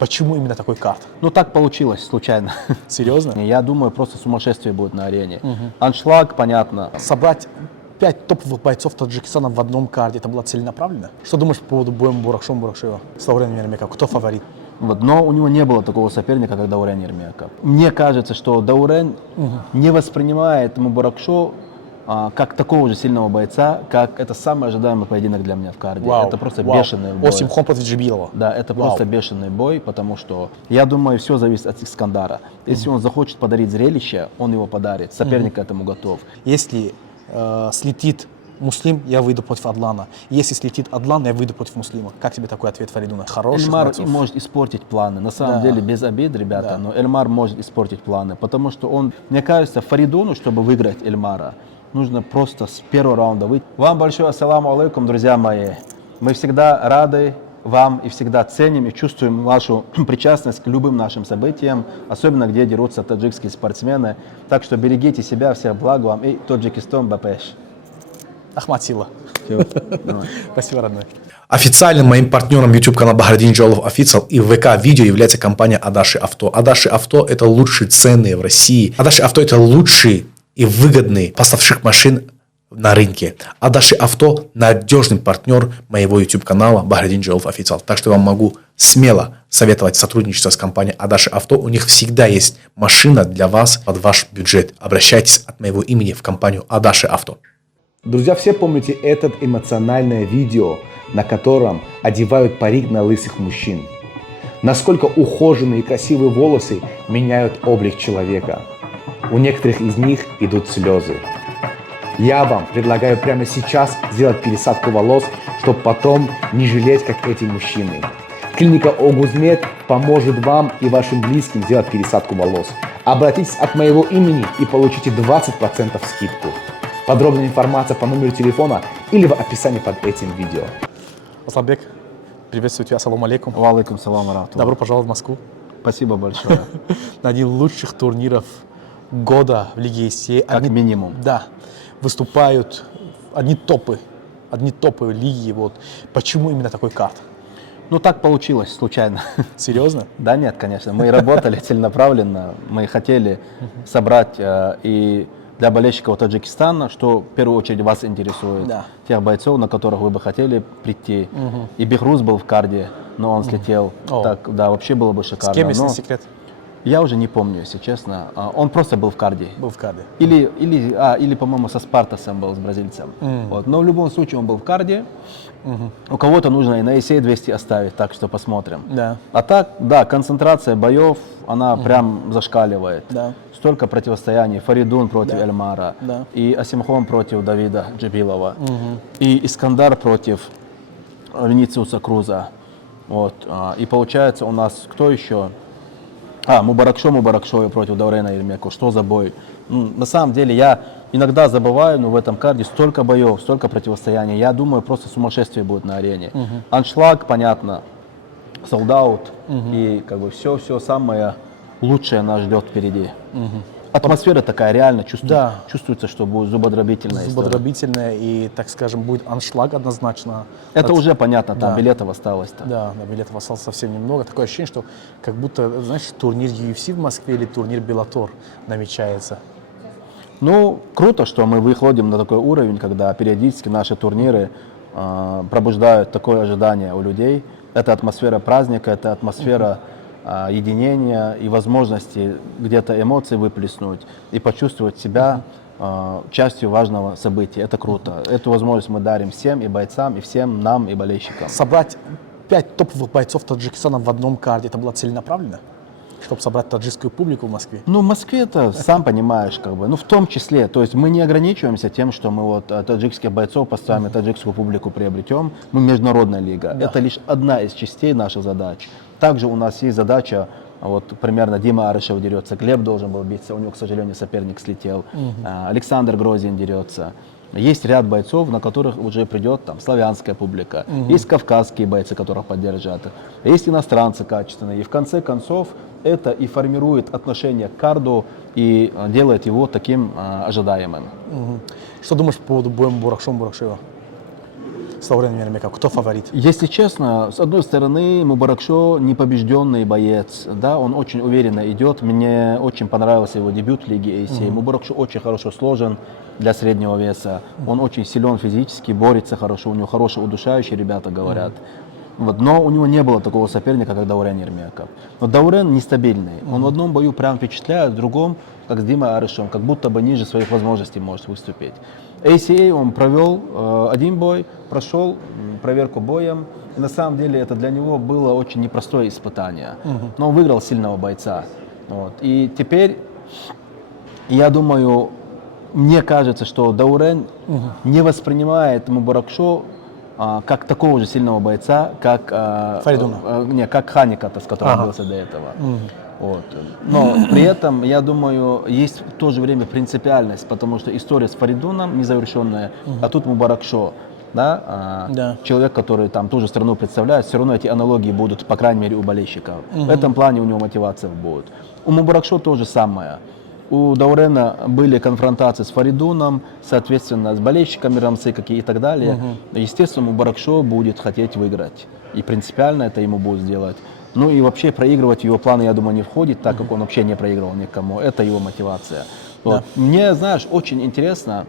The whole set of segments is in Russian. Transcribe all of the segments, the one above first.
Почему именно такой карт? Ну так получилось, случайно. Серьезно? Я думаю, просто сумасшествие будет на арене. Аншлаг, понятно. Собрать 5 топовых бойцов Таджикистана в одном карде, это было целенаправленно? Что думаешь по поводу боя Буракшова с Дауреном Ермеком? Кто фаворит? Вот, но у него не было такого соперника, как Даурен Ермеков. Мне кажется, что Даурен не воспринимает Мубаракшо как такого же сильного бойца, как это самый ожидаемый поединок для меня в карде. Это просто бешеный бой. Осимхон против Джибилова. Да, это просто бешеный бой, потому что, я думаю, все зависит от Искандара. Если он захочет подарить зрелище, он его подарит. Соперник к этому готов. Если слетит Муслим, я выйду против Адлана. Если слетит Адлан, я выйду против Муслима. Как тебе такой ответ, Фаридуна? Хороший Эльмар может испортить планы. На самом деле, без обид, ребята, но Эльмар может испортить планы. Потому что он, мне кажется, Фаридуну, чтобы выиграть Эльмара, нужно просто с первого раунда выйти. Вам большое ассаламу алейкум, друзья мои. Мы всегда рады вам и всегда ценим и чувствуем вашу причастность к любым нашим событиям, особенно где дерутся таджикские спортсмены. Так что берегите себя, всех благ вам и Таджикистан Бапеш. Ахмад Сила. Спасибо, родной. Официальным моим партнером YouTube канала Бахрадин Джолов Official и ВК Видео является компания Адаши Авто. Адаши Авто — это лучшие цены в России. Адаши Авто — это лучший и выгодный поставщик машин на рынке. Адаши Авто — надежный партнер моего YouTube канала Бахрадин Джолов Official. Так что я вам могу смело советовать сотрудничество с компанией Адаши Авто. У них всегда есть машина для вас под ваш бюджет. Обращайтесь от моего имени в компанию Адаши Авто. Друзья, все помните это эмоциональное видео, на котором одевают парик на лысых мужчин? Насколько ухоженные и красивые волосы меняют облик человека? У некоторых из них идут слезы. Я вам предлагаю прямо сейчас сделать пересадку волос, чтобы потом не жалеть, как эти мужчины. Клиника Огузмед поможет вам и вашим близким сделать пересадку волос. Обратитесь от моего имени и получите 20% скидку. Подробная информация по номеру телефона или в описании под этим видео. Асланбек, приветствую тебя, ассаламу алейкум. Валейкум салам ра. Добро пожаловать в Москву. Спасибо большое. На один из лучших турниров года в Лиге ЕСЕ. Как минимум. Да, выступают одни топовые лиги. Вот. Почему именно такой карт? Ну так получилось, случайно. Серьезно? Да нет, конечно. Мы работали целенаправленно. Мы хотели собрать и для болельщиков Таджикистана, что в первую очередь вас интересует, тех бойцов, на которых вы бы хотели прийти. И Бехруз был в карде, но он слетел. Так, да, вообще было бы шикарно. С кем, если секрет? Я уже не помню, если честно. Он просто был в карде. Был в карде. Или по-моему, со Спартасом был, с бразильцем. Вот. Но в любом случае он был в карде. У кого-то нужно и на ЕСЕ 200 оставить, так что посмотрим. Да. А так, да, концентрация боев, она прям зашкаливает. Да. Столько противостояний. Фаридун против Эльмара, и Осимхон против Давида Джибилова, и Искандар против Венециуса Круза. Вот. И получается у нас кто еще? Мубаракшо против Даурена Ермекова. Что за бой? На самом деле я иногда забываю, но в этом карде столько боев, столько противостояний. Я думаю, просто сумасшествие будет на арене. Аншлаг, понятно, солдаут, и как бы все самое лучшее нас ждет впереди. Атмосфера такая реально чувствуется, что будет зубодробительная история. Зубодробительная и, так скажем, будет аншлаг однозначно. Это уже понятно, там билетов осталось-то. Да, билетов осталось совсем немного. Такое ощущение, что как будто, знаешь, турнир UFC в Москве или турнир Беллатор намечается. Ну, круто, что мы выходим на такой уровень, когда периодически наши турниры пробуждают такое ожидание у людей. Это атмосфера праздника, это атмосфера единения и возможности где-то эмоции выплеснуть и почувствовать себя частью важного события. Это круто. Эту возможность мы дарим всем, и бойцам, и всем нам, и болельщикам. Собрать 5 топовых бойцов Таджикистана в одном карде, это было целенаправленно? Чтобы собрать таджикскую публику в Москве? Ну, в Москве это, сам понимаешь, как бы, ну, в том числе, то есть мы не ограничиваемся тем, что мы вот таджикских бойцов поставим и таджикскую публику приобретем. Мы международная лига. Это лишь одна из частей наших задач. Также у нас есть задача, вот примерно Дима Арышев дерется, Глеб должен был биться, у него, к сожалению, соперник слетел, Александр Грозин дерется. Есть ряд бойцов, на которых уже придет там славянская публика, есть кавказские бойцы, которых поддержат, есть иностранцы качественные. И в конце концов это и формирует отношение к карду и делает его таким ожидаемым. Что думаешь по поводу боя Буракшова? Саурен Мирмеков, кто фаворит? Если честно, с одной стороны, Мубаракшо непобежденный боец, да, он очень уверенно идет. Мне очень понравился его дебют в Лиге ACA. Мубаракшо очень хорошо сложен для среднего веса. Он очень силен физически, борется хорошо, у него хорошие удушающие ребята, говорят. Вот, но у него не было такого соперника, как Даурен Ермеков. Но Даурен нестабильный. Он в одном бою прям впечатляет, в другом, как с Димой Арышем, как будто бы ниже своих возможностей может выступить. ACA он провел один бой, прошел проверку боем. И на самом деле это для него было очень непростое испытание. Но он выиграл сильного бойца. Вот. И теперь, я думаю, мне кажется, что Даурен не воспринимает Мубаракшо как такого же сильного бойца, как, как Ханиката, с которым бился до этого. Вот. Но при этом, я думаю, есть в то же время принципиальность, потому что история с Фаридуном незавершенная, а тут Мубаракшо, да, человек, который там ту же страну представляет, все равно эти аналогии будут, по крайней мере, у болельщиков. В этом плане у него мотивация будет. У Мубаракшо то же самое. У Даурена были конфронтации с Фаридуном, соответственно, с болельщиками Рамсы какие и так далее. Естественно, Мубаракшо будет хотеть выиграть. И принципиально это ему будет сделать. Ну и вообще проигрывать в его планы, я думаю, не входит, так как он вообще не проигрывал никому. Это его мотивация. Вот. Мне, знаешь, очень интересно,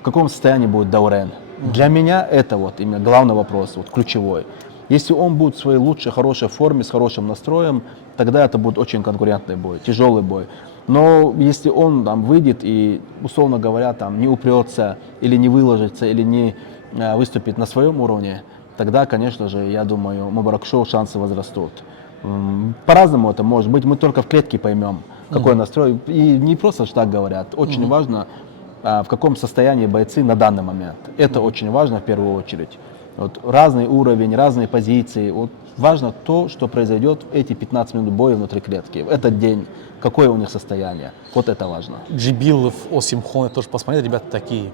в каком состоянии будет Даурен. Для меня это вот именно главный вопрос, вот ключевой. Если он будет в своей лучшей, хорошей форме, с хорошим настроем, тогда это будет очень конкурентный бой, тяжелый бой. Но если он там выйдет и, условно говоря, там не упрется, или не выложится, или не выступит на своем уровне, тогда, конечно же, я думаю, Мубаракшо шансы возрастут. По-разному это может быть, мы только в клетке поймем, какой настрой. И не просто же так говорят, очень важно, в каком состоянии бойцы на данный момент. Это очень важно в первую очередь. Вот разный уровень, разные позиции. Вот важно то, что произойдет в эти 15 минут боя внутри клетки, в этот день, какое у них состояние. Вот это важно. Джибилов, Осимхон, я тоже посмотрел, ребята такие.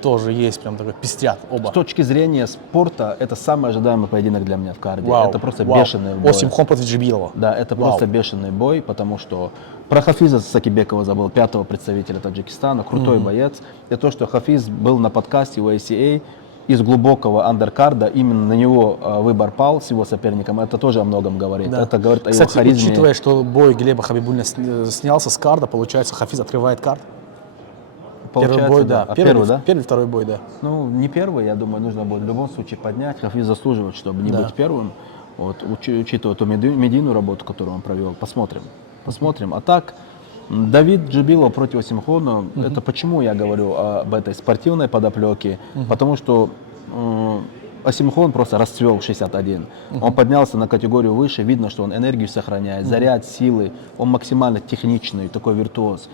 Тоже есть, прям такой, пестрят оба. С точки зрения спорта, это самый ожидаемый поединок для меня в карде. Это просто бешеный бой. Осимхон против Джибилова. Да, это просто бешеный бой, потому что про Хафиза Сакибекова забыл, 5-го представителя Таджикистана, крутой боец. И то, что Хафиз был на подкасте у ACA, из глубокого андеркарда, именно на него выбор пал с его соперником, это тоже о многом говорит. Да. Это говорит о Кстати, его харизме. учитывая, что бой Глеба Хабибуллина снялся с карда, получается, Хафиз открывает карт. Первый бой, да. Первый, да? Первый, второй бой, да. Ну, не первый, я думаю, нужно будет в любом случае поднять. Хафиз заслуживает, чтобы не быть первым. Вот, учитывая ту медийную работу, которую он провел. Посмотрим. Посмотрим. А так, Давид Джибилов против Осимхона, это почему я говорю об этой спортивной подоплеке? Потому что Осимхон просто расцвел в 61. Он поднялся на категорию выше, видно, что он энергию сохраняет, заряд, силы, он максимально техничный, такой виртуоз.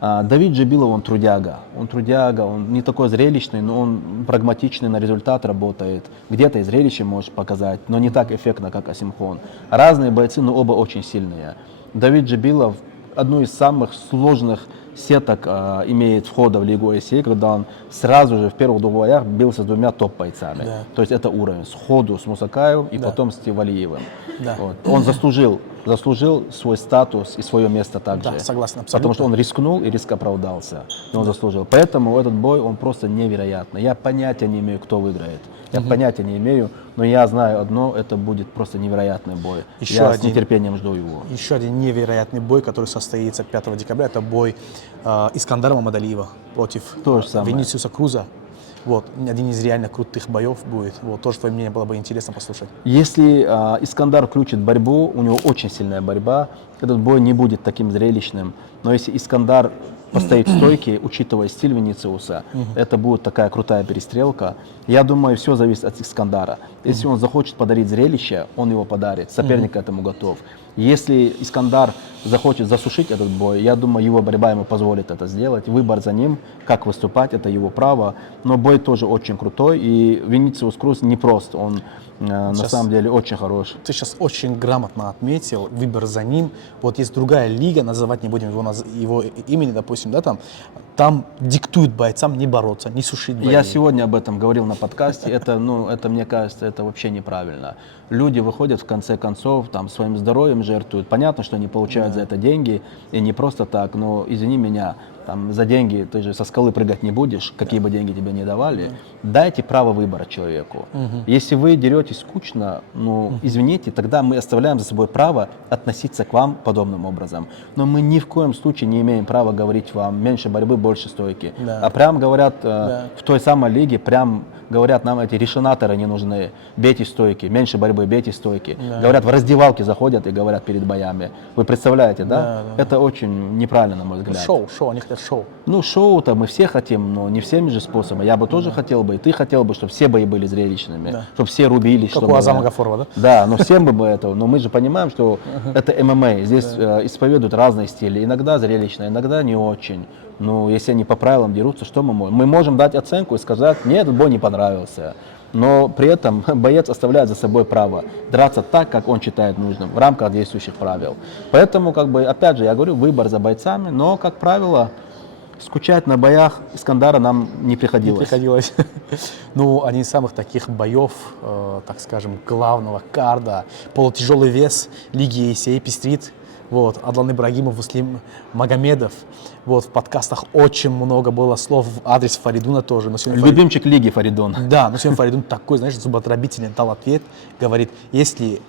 Давид Джибилов, он трудяга, он не такой зрелищный, но он прагматичный, на результат работает. Где-то и зрелище может показать, но не так эффектно, как Осимхон. Разные бойцы, но оба очень сильные. Давид Джибилов одну из самых сложных сеток имеет входа в Лигу ACA, когда он сразу же в первых двух боях бился с двумя топ-бойцами. Да. То есть это уровень сходу с Мусакаевым и потом с Тивалиевым. Да. Вот. Он заслужил свой статус и свое место также. Да, согласен, абсолютно. Потому что он рискнул и риск оправдался. И он заслужил. Поэтому этот бой, он просто невероятный. Я понятия не имею, кто выиграет. Я понятия не имею, но я знаю одно, это будет просто невероятный бой. Я с нетерпением жду его. Еще один невероятный бой, который состоится 5 декабря, это бой Искандара Мамадалиева против Венисиуса Круза. Вот, один из реально крутых боев будет. Вот, тоже твое мнение было бы интересно послушать. Если Искандар включит борьбу, у него очень сильная борьба, этот бой не будет таким зрелищным. Но если Искандар постоит в стойке, учитывая стиль Венисиуса, это будет такая крутая перестрелка. Я думаю, все зависит от Искандара. Если он захочет подарить зрелище, он его подарит. Соперник к этому готов. Если Искандар захочет засушить этот бой, я думаю, его борьба ему позволит это сделать. Выбор за ним, как выступать, это его право. Но бой тоже очень крутой, и Венисиус Круз непрост, он на самом деле очень хорош. Ты сейчас очень грамотно отметил выбор за ним. Вот есть другая лига, называть не будем его имени, допустим, да, там диктуют бойцам не бороться, не сушить бои. Я сегодня об этом говорил на подкасте, это, мне кажется, это вообще неправильно. Люди выходят в конце концов, там, своим здоровьем жертвуют. Понятно, что они получают за это деньги, и не просто так, но, извини меня, там, за деньги ты же со скалы прыгать не будешь, какие бы деньги тебе не давали. Дайте право выбора человеку. Если вы деретесь скучно, ну, извините, тогда мы оставляем за собой право относиться к вам подобным образом. Но мы ни в коем случае не имеем права говорить вам меньше борьбы, больше стойки. Да. А прям говорят в той самой лиге, прям говорят, нам эти решенаторы не нужны, бейте стойки, меньше борьбы, бейте стойки. Говорят, в раздевалке заходят и говорят перед боями. Вы представляете, да? Это очень неправильно, на мой взгляд. Шоу, они хотят шоу. Ну, шоу-то мы все хотим, но не всеми же способами. Я бы тоже хотел бы, и ты хотел бы, чтобы все бои были зрелищными, чтобы все рубились. Как чтобы, у Азама Гафурова, да? Да, но всем бы этого. Но мы же понимаем, что это ММА. Здесь исповедуют разные стили. Иногда зрелищно, иногда не очень. Ну, если они по правилам дерутся, что мы можем? Мы можем дать оценку и сказать, мне этот бой не понравился. Но при этом боец оставляет за собой право драться так, как он считает нужным, в рамках действующих правил. Поэтому, как бы, опять же, я говорю, выбор за бойцами, но, как правило, скучать на боях Искандара нам не приходилось. Не приходилось. Ну, один из самых таких боев, так скажем, главного карда, полутяжелый вес Лиги ACA пестрит. Вот, Адлан Ибрагимов, Муслим Магомедов. Вот, в подкастах очень много было слов в адрес Фаридуна тоже. Но сегодня Любимчик лиги Фаридун. Да, но сегодня Фаридун такой, знаешь, зуботробительный дал ответ. Говорит, если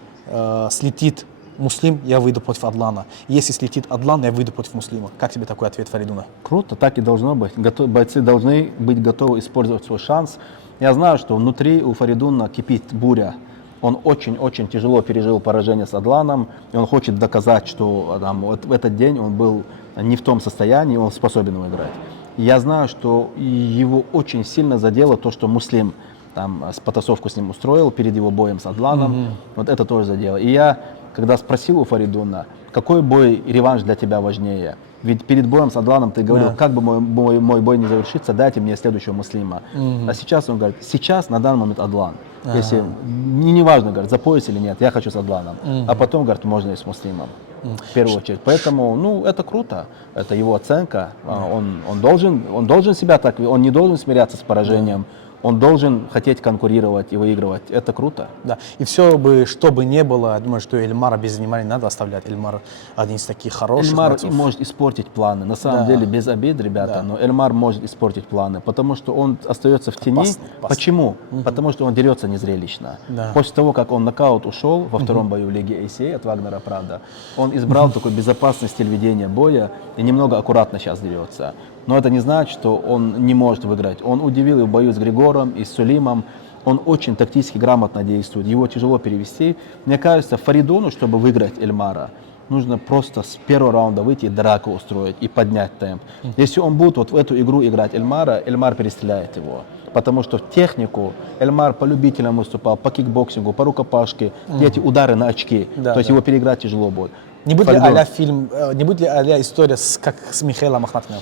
слетит Муслим, я выйду против Адлана. Если слетит Адлан, я выйду против Муслима. Как тебе такой ответ Фаридуна? Круто, так и должно быть. Бойцы должны быть готовы использовать свой шанс. Я знаю, что внутри у Фаридуна кипит буря. Он очень-очень тяжело пережил поражение с Адланом, и он хочет доказать, что там, вот в этот день он был не в том состоянии, он способен выиграть. Я знаю, что его очень сильно задело то, что Муслим там потасовку с ним устроил перед его боем с Адланом. Вот это тоже задело. И я, когда спросил у Фаридуна, какой бой и реванш для тебя важнее? Ведь перед боем с Адланом ты говорил, как бы мой бой не завершится, дайте мне следующего Муслима. А сейчас он говорит, сейчас на данный момент Адлан. Если не важно, говорит, за пояс или нет, я хочу с Адланом. А потом, говорит, можно и с Муслимом. В первую очередь. Поэтому, ну, это круто. Это его оценка. Он должен себя так, он не должен смиряться с поражением. Он должен хотеть конкурировать и выигрывать. Это круто. Да. И все бы, что бы ни было, я думаю, что Эльмара без внимания надо оставлять. Эльмар один из таких хороших Эльмар бойцов. может испортить планы. На самом деле, без обид, ребята, но Эльмар может испортить планы, потому что он остается в тени. Опасный. Почему? Потому что он дерется незрелищно. Да. После того, как он нокаут ушел во втором бою в Лиге ACA от Вагнера, правда, он избрал такой безопасный стиль ведения боя и немного аккуратно сейчас дерется. Но это не значит, что он не может выиграть. Он удивил и в бою с Григором, и с Сулимом. Он очень тактически грамотно действует. Его тяжело перевести. Мне кажется, Фаридуну, чтобы выиграть Эльмара, нужно просто с первого раунда выйти и драку устроить, и поднять темп. Если он будет вот в эту игру играть Эльмара, Эльмар перестреляет его. Потому что в технику Эльмар по любителям выступал, по кикбоксингу, по рукопашке, эти удары на очки. То есть его переиграть тяжело будет. Не будет ли Фаридун. а-ля фильм, не будет ли а-ля история, как с Михаилом Ахматовым?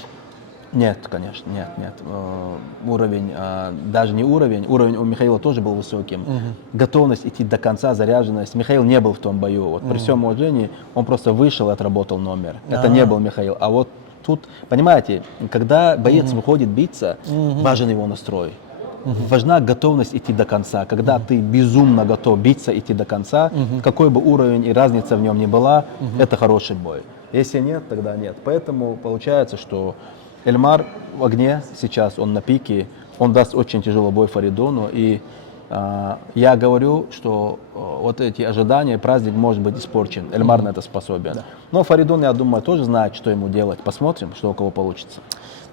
Нет, конечно, нет. Уровень, даже не уровень у Михаила тоже был высоким. Готовность идти до конца, заряженность. Михаил не был в том бою. Вот при всем уважении, он просто вышел и отработал номер. Это не был Михаил. А вот тут, понимаете, когда боец выходит биться, важен его настрой. Важна готовность идти до конца. Когда ты безумно готов биться, идти до конца, какой бы уровень и разница в нем ни была, это хороший бой. Если нет, тогда нет. Поэтому получается, что Эльмар в огне сейчас, он на пике, он даст очень тяжелый бой Фаридуну. И я говорю, что вот эти ожидания, праздник может быть испорчен. Эльмар на это способен. Но Фаридун, я думаю, тоже знает, что ему делать. Посмотрим, что у кого получится.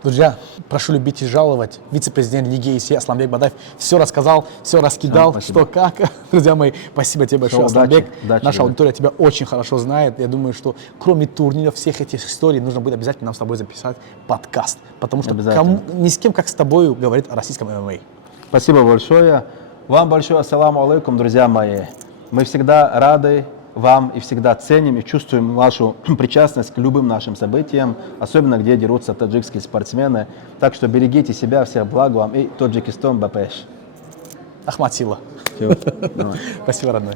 Друзья, прошу любить и жаловать. Вице-президент Лиги ACA Асланбек Бадаев все рассказал, все раскидал, что как. Друзья мои, спасибо тебе большое, Асланбек. Наша аудитория тебя очень хорошо знает. Я думаю, что кроме турниров, всех этих историй, нужно будет обязательно нам с тобой записать подкаст. Потому что ни с кем, как с тобой, говорит о российском ММА. Спасибо большое. Вам большое ассаламу алейкум, друзья мои. Мы всегда рады вам и всегда ценим и чувствуем вашу причастность к любым нашим событиям, особенно где дерутся таджикские спортсмены. Так что берегите себя, всех благ вам и Таджикистан Бапеш. Ахмад Сила. Спасибо, родной.